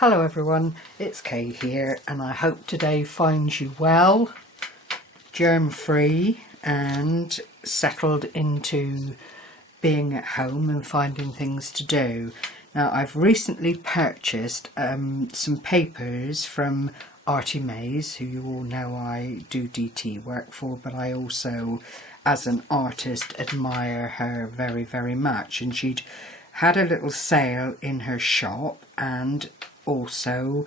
Hello everyone, it's Kay here and I hope today finds you well, germ-free and settled into being at home and finding things to do. Now I've recently purchased some papers from Arttymaze, who you all know I do DT work for, but I also as an artist admire her very, very much, and she'd had a little sale in her shop and also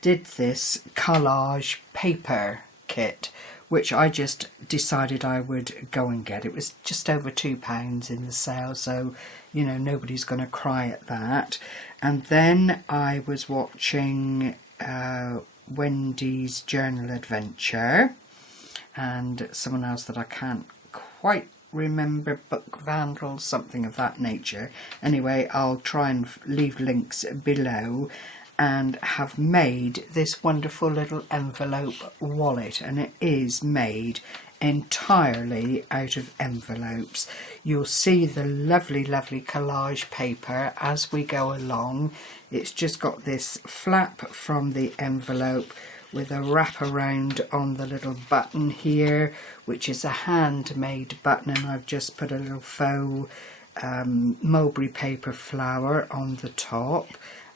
did this collage paper kit, which I just decided I would go and get. It was just over £2 in the sale, so you know nobody's going to cry at that. And then I was watching Wendys Journal adventure and someone else that I can't quite remember, Book Vandal, something of that nature. Anyway, I'll try and leave links below, and have made this wonderful little envelope wallet, and it is made entirely out of envelopes. You'll see the lovely collage paper as we go along. It's just got this flap from the envelope with a wrap around on the little button here, which is a handmade button, and I've just put a little faux mulberry paper flower on the top,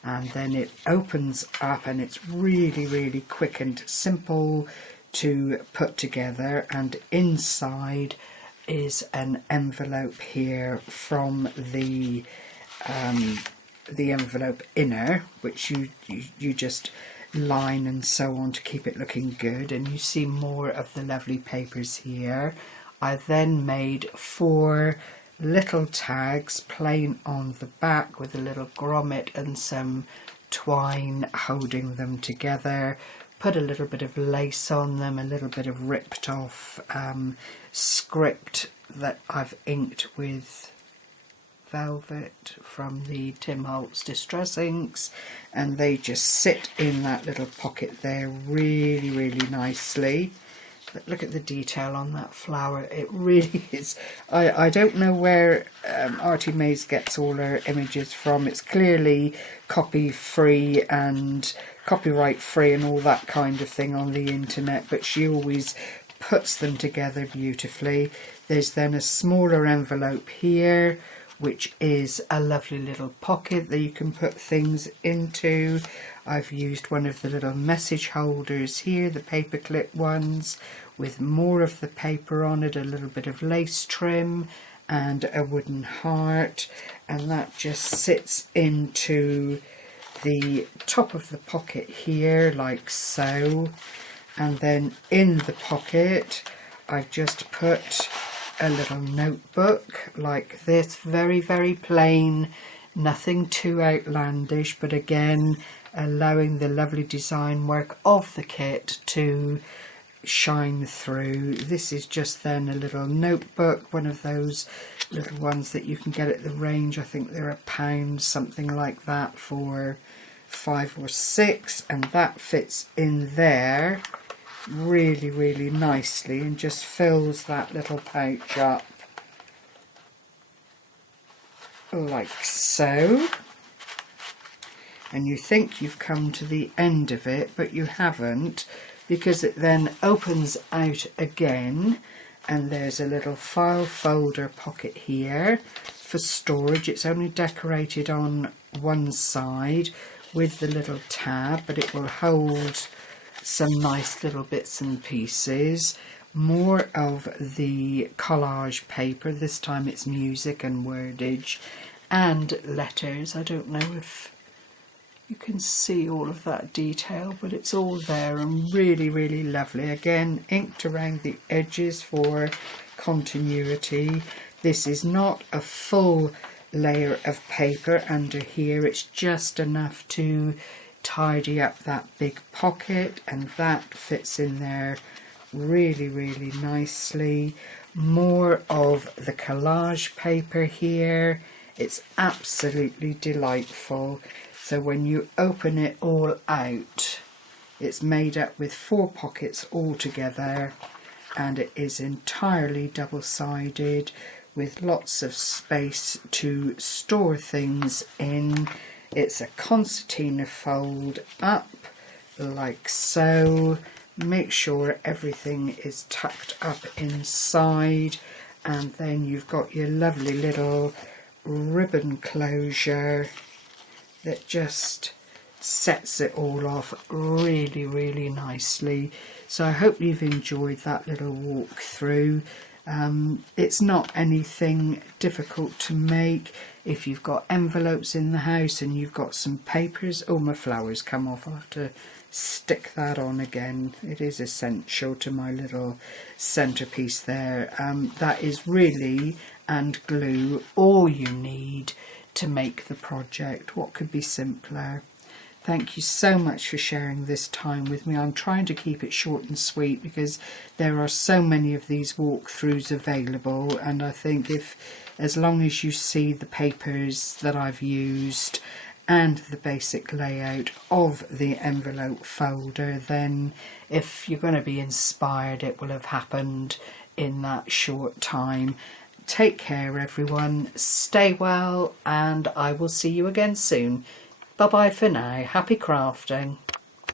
and then it opens up and it's really quick and simple to put together. And inside is an envelope here from the envelope inner, which you just line and so on to keep it looking good. And you see more of the lovely papers here. I then made 4 little tags plain on the back with a little grommet and some twine holding them together. Put a little bit of lace on them, a little bit of ripped off script that I've inked with velvet from the Tim Holtz Distress Inks, and they just sit in that little pocket there really nicely. But look at the detail on that flower, it really is. I don't know where Arttymaze gets all her images from. It's clearly copy free and copyright free and all that kind of thing on the internet, but she always puts them together beautifully. There's then a smaller envelope here, which is a lovely little pocket that you can put things into. I've used one of the little message holders here, the paperclip ones, with more of the paper on it, a little bit of lace trim and a wooden heart, and that just sits into the top of the pocket here like so. And then in the pocket I've just put a little notebook like this, very plain, nothing too outlandish, but again allowing the lovely design work of the kit to shine through. This is just then a little notebook, one of those little ones that you can get at the range. I think they're £1, something like that, for 5 or 6, and that fits in there really nicely and just fills that little pouch up like so. And you think you've come to the end of it, but you haven't, because it then opens out again and there's a little file folder pocket here for storage. It's only decorated on one side with the little tab, but it will hold some nice little bits and pieces. More of the collage paper, this time it's music and wordage and letters. I don't know if you can see all of that detail, but it's all there and really lovely. Again, inked around the edges for continuity. This is not a full layer of paper under here, it's just enough to tidy up that big pocket, and that fits in there really nicely. More of the collage paper here. It's absolutely delightful. So when you open it all out, it's made up with 4 pockets all together, and it is entirely double-sided with lots of space to store things in. It's a concertina fold up like so. Make sure everything is tucked up inside, and then you've got your lovely little ribbon closure that just sets it all off really, really nicely. So I hope you've enjoyed that little walk through. It's not anything difficult to make. If you've got envelopes in the house and you've got some papers, oh, my flowers come off, I'll have to stick that on again. It is essential to my little centerpiece there. That is really, and glue, all you need to make the project. What could be simpler? Thank you so much for sharing this time with me. I'm trying to keep it short and sweet because there are so many of these walkthroughs available, and I think as long as you see the papers that I've used and the basic layout of the envelope folder, then if you're going to be inspired, it will have happened in that short time. Take care, everyone. Stay well, and I will see you again soon. Bye-bye for now. Happy crafting.